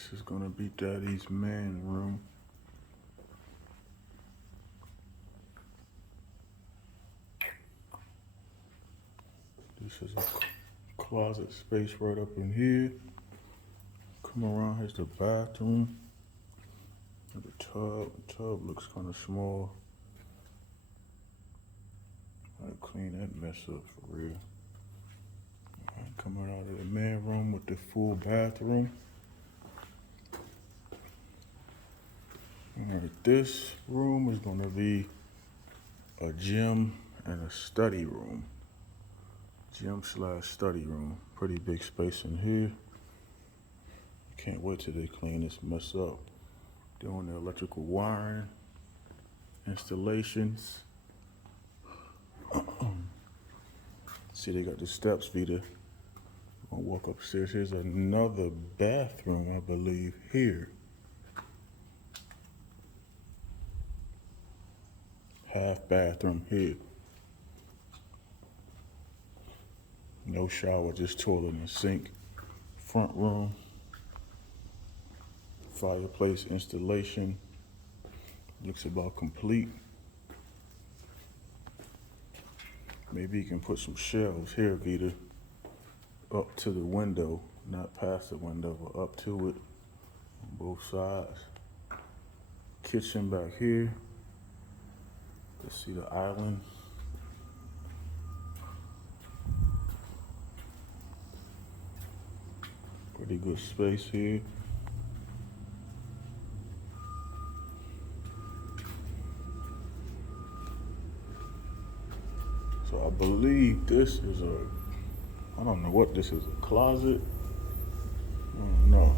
This is gonna be Daddy's man room. This is a closet space right up in here. Come around, here's the bathroom. The tub. The tub looks kind of small. I'll clean that mess up for real. Alright, coming out of the man room with the full bathroom. Alright, this room is gonna be a gym and a study room. Gym/study room. Pretty big space in here. Can't wait till they clean this mess up. Doing the electrical wiring, installations. See, they got the steps, Vita. Gonna walk upstairs. Here's another bathroom, I believe, here. Half bathroom here. No shower, just toilet and sink. Front room. Fireplace installation. Looks about complete. Maybe you can put some shelves here, Vita. Up to the window, not past the window, but up to it on both sides. Kitchen back here. Let's see the island. Pretty good space here. So I believe this is I don't know what this is, a closet? I don't know.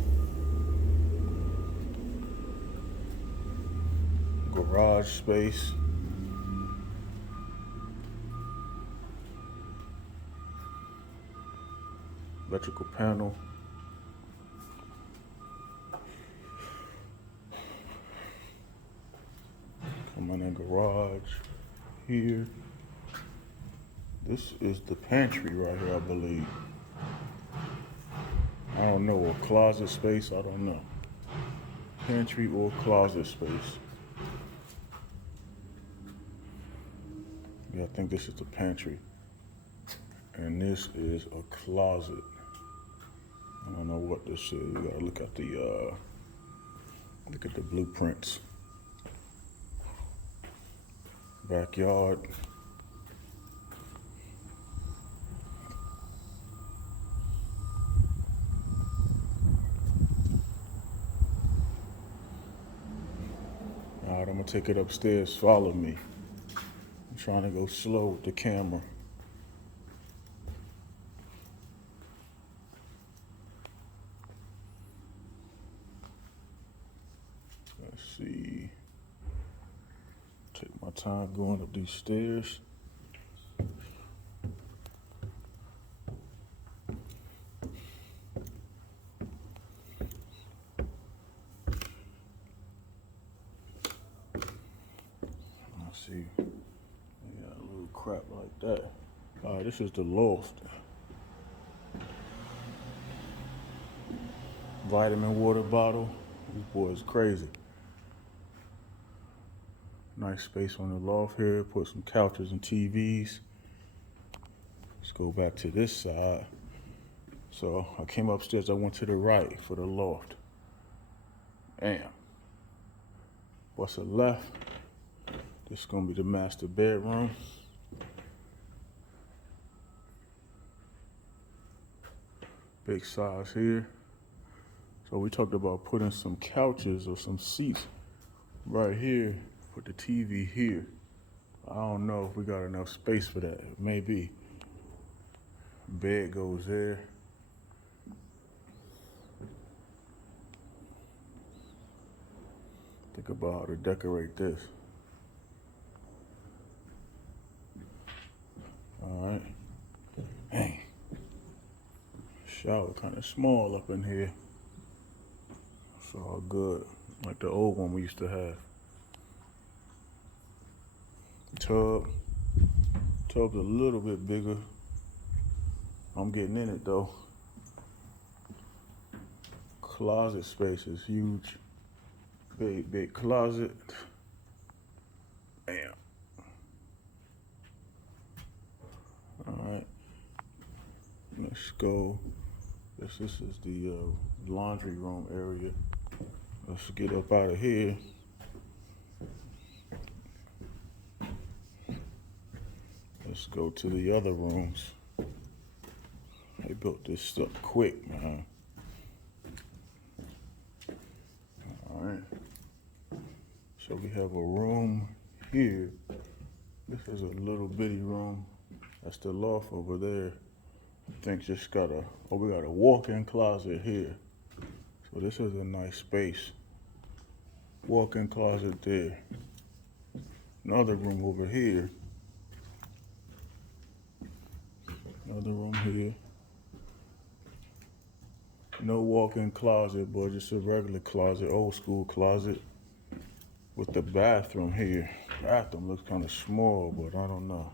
Garage space. Electrical panel. Coming in garage here. This is the pantry right here, I believe. I don't know, or closet space, I don't know. Pantry or closet space. Yeah, I think this is the pantry. And this is a closet. I don't know what this is. You gotta look at the blueprints. Backyard. All right, I'm gonna take it upstairs. Follow me. I'm trying to go slow with the camera. Let's see. Take my time going up these stairs. Let's see. They got a little crap like that. All right, this is the loft. Vitamin water bottle. This boy is crazy. Nice space on the loft here. Put some couches and TVs. Let's go back to this side. So I came upstairs. I went to the right for the loft. Damn. What's the left? This is gonna be the master bedroom. Big size here. So we talked about putting some couches or some seats right here. Put the TV here. I don't know if we got enough space for that. Maybe. Bed goes there. Think about how to decorate this. All right. Dang. Shower kind of small up in here. It's all good. Like the old one we used to have. Tub. Tub's a little bit bigger. I'm getting in it though. closet space is huge. Big closet. Damn. Alright. Let's go. This is the laundry room area. Let's get up out of here. Let's go to the other rooms. They built this stuff quick, man. Alright. So we have a room here. This is a little bitty room. That's the loft over there. I think we got a walk-in closet here. So this is a nice space. Walk-in closet there. Another room over here. Another room here. No walk-in closet, but just a regular closet, old school closet. With the bathroom here. Bathroom looks kind of small, but I don't know.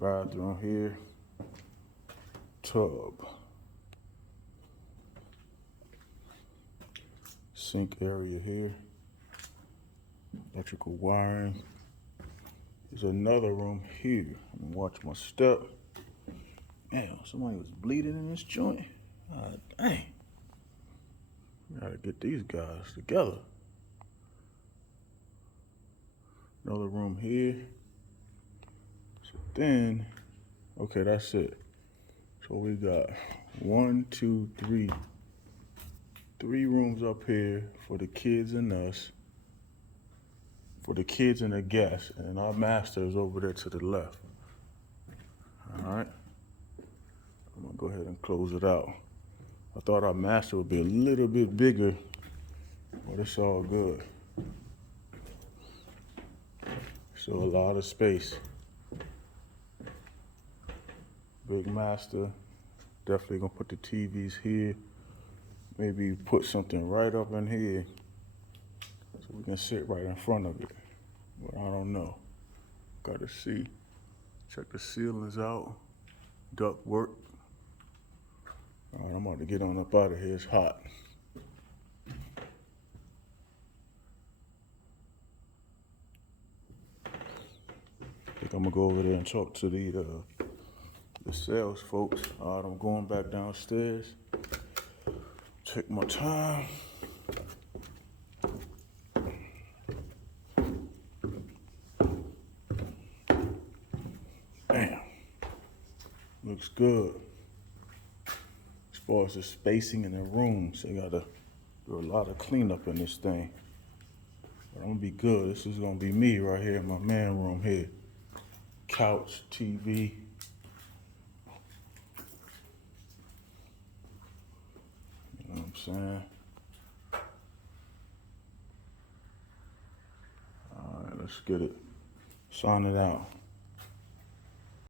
Bathroom here. Tub. Sink area here. Electrical wiring. There's another room here. I'm gonna watch my step. Damn, somebody was bleeding in this joint. God dang. Gotta get these guys together. Another room here. So then, okay, that's it. So we got 1, 2, 3. 3 rooms up here for the kids and us. For the kids and the guests. And our master is over there to the left. All right. I'm gonna go ahead and close it out. I thought our master would be a little bit bigger, but it's all good. So a lot of space. Big master. Definitely gonna put the TVs here. Maybe put something right up in here so we can sit right in front of it. But I don't know. Gotta see. Check the ceilings out. Duct work. All right, I'm about to get on up out of here. It's hot. I think I'm gonna go over there and talk to the sales folks. All right, I'm going back downstairs. Take my time. Damn. Looks good. As far as the spacing in the rooms, they gotta do a lot of cleanup in this thing. But I'm gonna be good. This is gonna be me right here in my man room here. Couch, TV. You know what I'm saying? All right, let's get it. Sign it out.